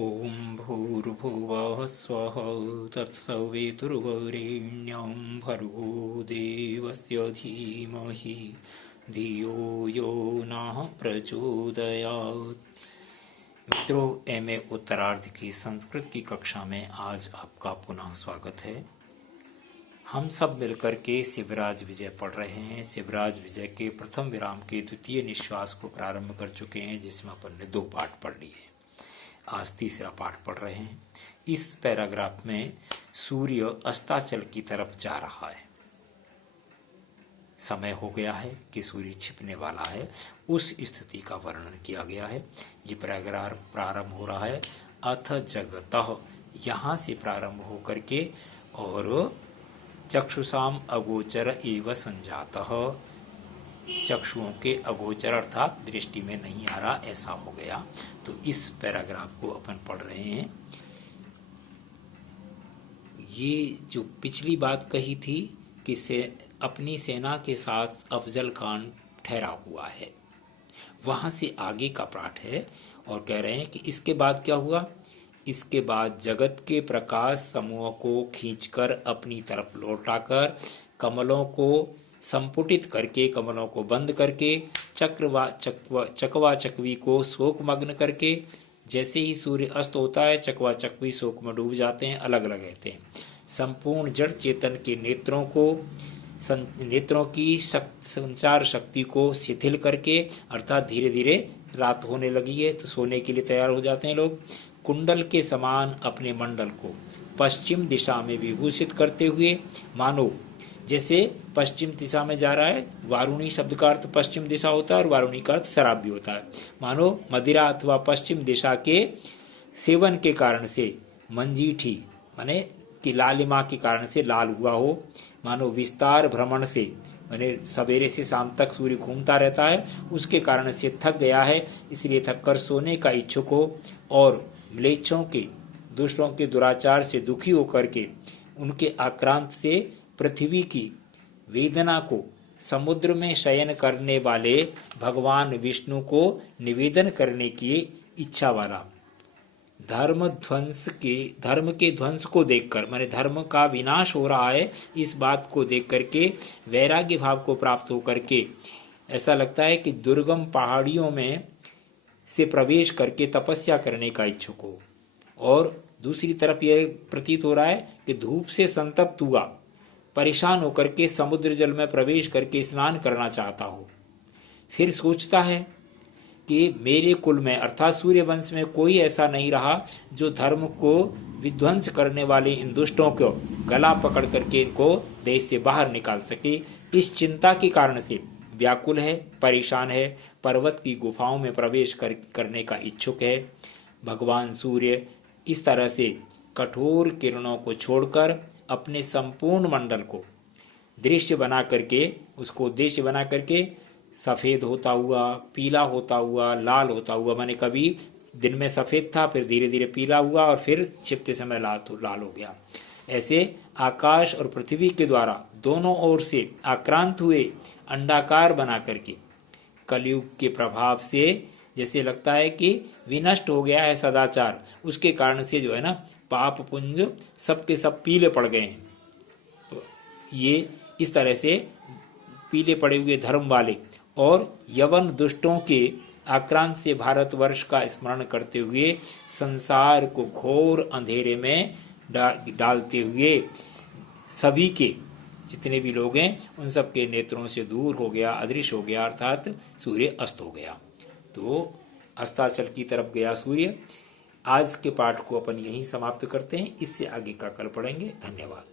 ॐ भूर्भुवः स्वः तत्सवितुर्वरेण्यं भर्गो देवस्य धीमहि धियो यो नः प्रचोदयात्। मित्रों, एमए उत्तरार्ध की संस्कृत की कक्षा में आज आपका पुनः स्वागत है। हम सब मिलकर के शिवराज विजय पढ़ रहे हैं। शिवराज विजय के प्रथम विराम के द्वितीय निश्वास को प्रारंभ कर चुके हैं, जिसमें अपन ने 2 पाठ पढ़ लिए। आज तीसरा पाठ पढ़ रहे हैं। इस पैराग्राफ में सूर्य अस्ताचल की तरफ जा रहा है। समय हो गया है कि सूर्य छिपने वाला है, उस स्थिति का वर्णन किया गया है। ये पैराग्राफ प्रारंभ हो रहा है अथ जगतः, यहाँ से प्रारंभ हो करके और चक्षुषाम अगोचर एव संजातः, चक्षुओं के अगोचर अर्थात दृष्टि में नहीं आ रहा, ऐसा हो गया। तो इस पैराग्राफ को अपन पढ़ रहे हैं। ये जो पिछली बात कही थी कि अपनी सेना के साथ अफजल खान ठहरा हुआ है, वहाँ से आगे का पाठ है और कह रहे हैं कि इसके बाद क्या हुआ। इसके बाद जगत के प्रकाश समूह को खींचकर अपनी तरफ लौटाकर कमलों को संपुटित करके, कमलों को बंद करके, चकवा चकवी को शोकमग्न करके, जैसे ही सूर्य अस्त होता है चकवा चकवी शोक में डूब जाते हैं, अलग अलग रहते हैं। संपूर्ण जड़ चेतन के नेत्रों की संचार शक्ति को शिथिल करके, अर्थात धीरे धीरे रात होने लगी है तो सोने के लिए तैयार हो जाते हैं लोग। कुंडल के समान अपने मंडल को पश्चिम दिशा में विभूषित करते हुए, मानो जैसे पश्चिम दिशा में जा रहा है। वारुणी शब्द का अर्थ पश्चिम दिशा होता है और वारुणी का अर्थ शराब भी होता है। मानो मदिरा अथवा पश्चिम दिशा के सेवन के कारण से मंजीठी माने कि लालिमा के कारण से लाल हुआ हो। मानो विस्तार भ्रमण से माने सवेरे से शाम तक सूर्य घूमता रहता है, उसके कारण से थक गया है, इसलिए थक कर सोने का इच्छुक हो। और म्लेच्छों के दुष्टों के दुराचार से दुखी होकर के उनके आक्रांत से पृथ्वी की वेदना को समुद्र में शयन करने वाले भगवान विष्णु को निवेदन करने की इच्छा वाला, धर्म के ध्वंस को देखकर, माने धर्म का विनाश हो रहा है, इस बात को देख करके वैराग्य भाव को प्राप्त होकर के ऐसा लगता है कि दुर्गम पहाड़ियों में से प्रवेश करके तपस्या करने का इच्छुक हो। और दूसरी तरफ यह प्रतीत हो रहा है कि धूप से संतप्त हुआ, परेशान होकर के समुद्र जल में प्रवेश करके स्नान करना चाहता हो। फिर सोचता है कि मेरे कुल में अर्थात सूर्य वंश में कोई ऐसा नहीं रहा जो धर्म को विध्वंस करने वाले इन दुष्टों को गला पकड़ करके इनको देश से बाहर निकाल सके। इस चिंता के कारण से व्याकुल है, परेशान है, पर्वत की गुफाओं में प्रवेश करने का इच्छुक है। भगवान सूर्य इस तरह से कठोर किरणों को छोड़कर अपने संपूर्ण मंडल को दृश्य बना करके, उसको उद्देश्य बना करके सफ़ेद होता हुआ, पीला होता हुआ, लाल होता हुआ, माने कभी दिन में सफ़ेद था, फिर धीरे धीरे पीला हुआ और फिर छिपते समय लाल हो गया। ऐसे आकाश और पृथ्वी के द्वारा दोनों ओर से आक्रांत हुए अंडाकार बना करके कलयुग के प्रभाव से जैसे लगता है कि विनष्ट हो गया है सदाचार, उसके कारण से जो है ना पाप पुंज सबके सब पीले पड़ गए हैं। तो ये इस तरह से पीले पड़े हुए धर्म वाले और यवन दुष्टों के आक्रांत से भारतवर्ष का स्मरण करते हुए संसार को घोर अंधेरे में डालते हुए सभी के जितने भी लोग हैं उन सब के नेत्रों से दूर हो गया, अदृश्य हो गया, अर्थात सूर्य अस्त हो गया। तो अस्ताचल की तरफ गया सूर्य। आज के पाठ को अपन यहीं समाप्त करते हैं। इससे आगे का कल पढ़ेंगे। धन्यवाद।